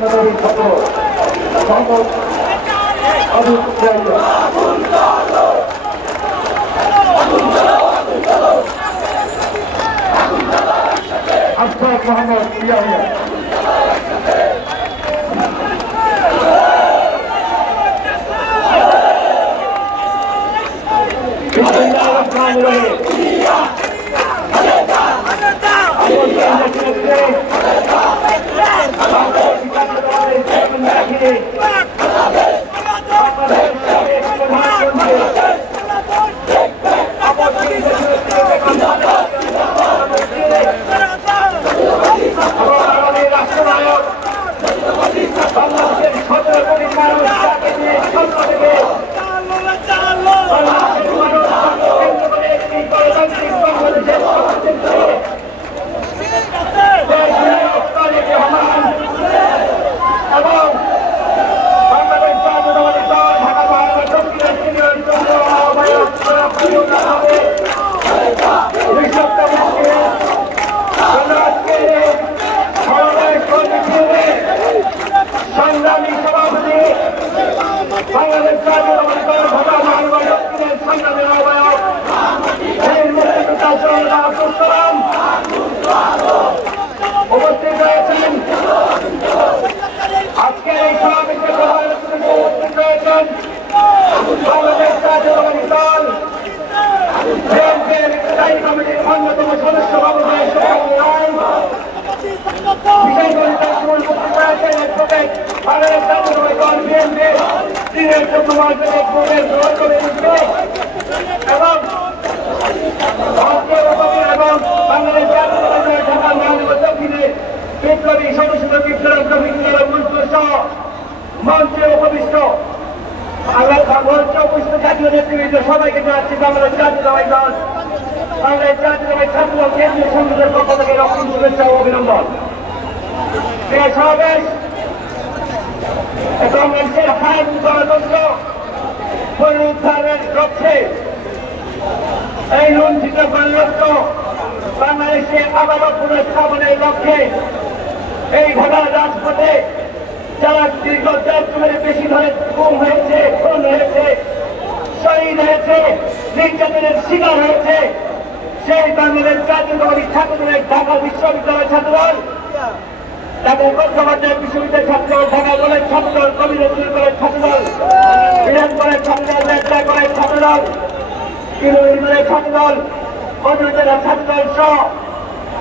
নগরী ছাত্র মোহাম্মদ আবু জাইয়া আশফাক মোহাম্মদ ইয়াহিয়া সবাইকে জানাচ্ছি বাংলাদেশ জাতীয়তাবাদী দল বাংলাদেশ জাতীয়তাবাদী ছাত্র দল কেন্দ্রীয় সংসদের পক্ষ থেকে রক্ষণ শুভেচ্ছা ও অভিনন্দন। সমাবেশ বাংলাদেশের হার গণতন্ত্র পুনরুদ্ধারের লক্ষ্যে এই লুণ্ঠিত গণতন্ত্র বাংলাদেশে আবারও পুনঃস্থাপনের লক্ষ্যে এই ঘটনা রাজপথে যারা দীর্ঘ ১০ বেশি ধরে গুম হয়েছে, খুন হয়েছে, শহীদ হয়েছে, নির্যাতনের শিকার হয়েছে, সেই বাংলাদেশ জাতীয়তাবাদী ছাত্রদলের ঢাকা বিশ্ববিদ্যালয়ের ছাত্রদল, ঢাকা কলকাতা বিশ্ববিদ্যালয়ের ছাত্রদল, ঢাকা কলেজ ছাত্রদল, কবিরপুর কলেজ ছাত্রদল, বিধান কলেজ ছাত্রদল, লেখা কলেজ ছাত্রদল, কিরোহিমের ছাত্রদল, অযোধ্যা ছাত্রদল সহ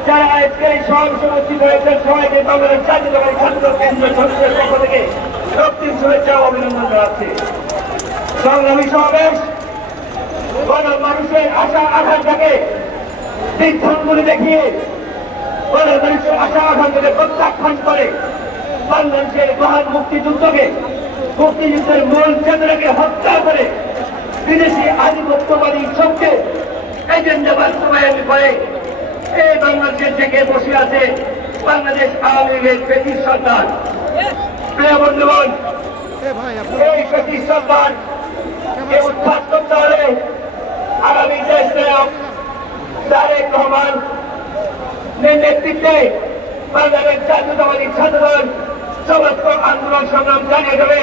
যারা আজকে এই সমাবেশে হয়েছে সবাইকে বাংলাদেশ জাতীয়তাবাদী ছাত্রদল কেন্দ্রীয় সংসদের পক্ষ থেকে রক্তিম শুভেচ্ছা ও অভিনন্দন জানাচ্ছি। সংগ্রামী সমাবেশ মানুষের আশা আকাঙ্ক্ষাকে দিকভঙ্গুলি দেখিয়ে মানুষের আশা আকাঙ্ক্ষাকে প্রত্যাখ্যান করে বাংলাদেশের মহান মুক্তিযুদ্ধকে, মুক্তিযুদ্ধের মূল চেতনাকে হত্যা করে বিদেশি আধিপত্যবাদী শক্তি এজেন্ডা বাস্তবায়ন করে এই বাংলাদেশের থেকে বসে আছে বাংলাদেশ আওয়ামী লীগের ব্রিটিশ সরকার। প্রিয় বন্ধুগণ, এই ব্রিটিশ সরকার উৎখাত করতে হলে আগামী দেশ নায়ক তারেক রহমান নেতৃত্বে বাংলাদেশ জাতীয়তাবাদী ছাত্রদল সমস্ত আন্দোলন সংগ্রাম চালিয়ে যাবে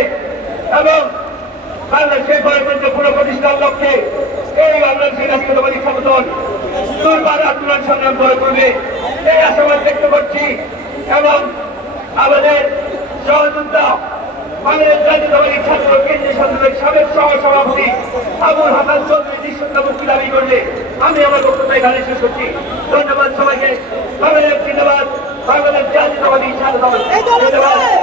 এবং বাংলাদেশের গণতন্ত্র পুনঃপ্রতিষ্ঠার লক্ষ্যে এই বাংলাদেশের জাতীয়তাবাদী ছাত্রদল দুর্বার আন্দোলন সংগ্রাম করে করবে এই আশাবাদ ব্যক্ত করছি। এবং আমাদের সহযোদ্ধা বাংলাদেশ জাতীয়তাবাদী ছাত্র কেন্দ্রীয় সংসদের সাবেক সহসভাপতি আবুল হাসান চৌধুরী নিঃসন্দেহ মুক্তি দাবি করলে আমি আমার বক্তব্য এখানে শেষ করছি। ধন্যবাদ সবাইকে। বাংলাদেশ জিন্দাবাদ, বাংলাদেশ জাতীয়তাবাদী ছাত্র দল।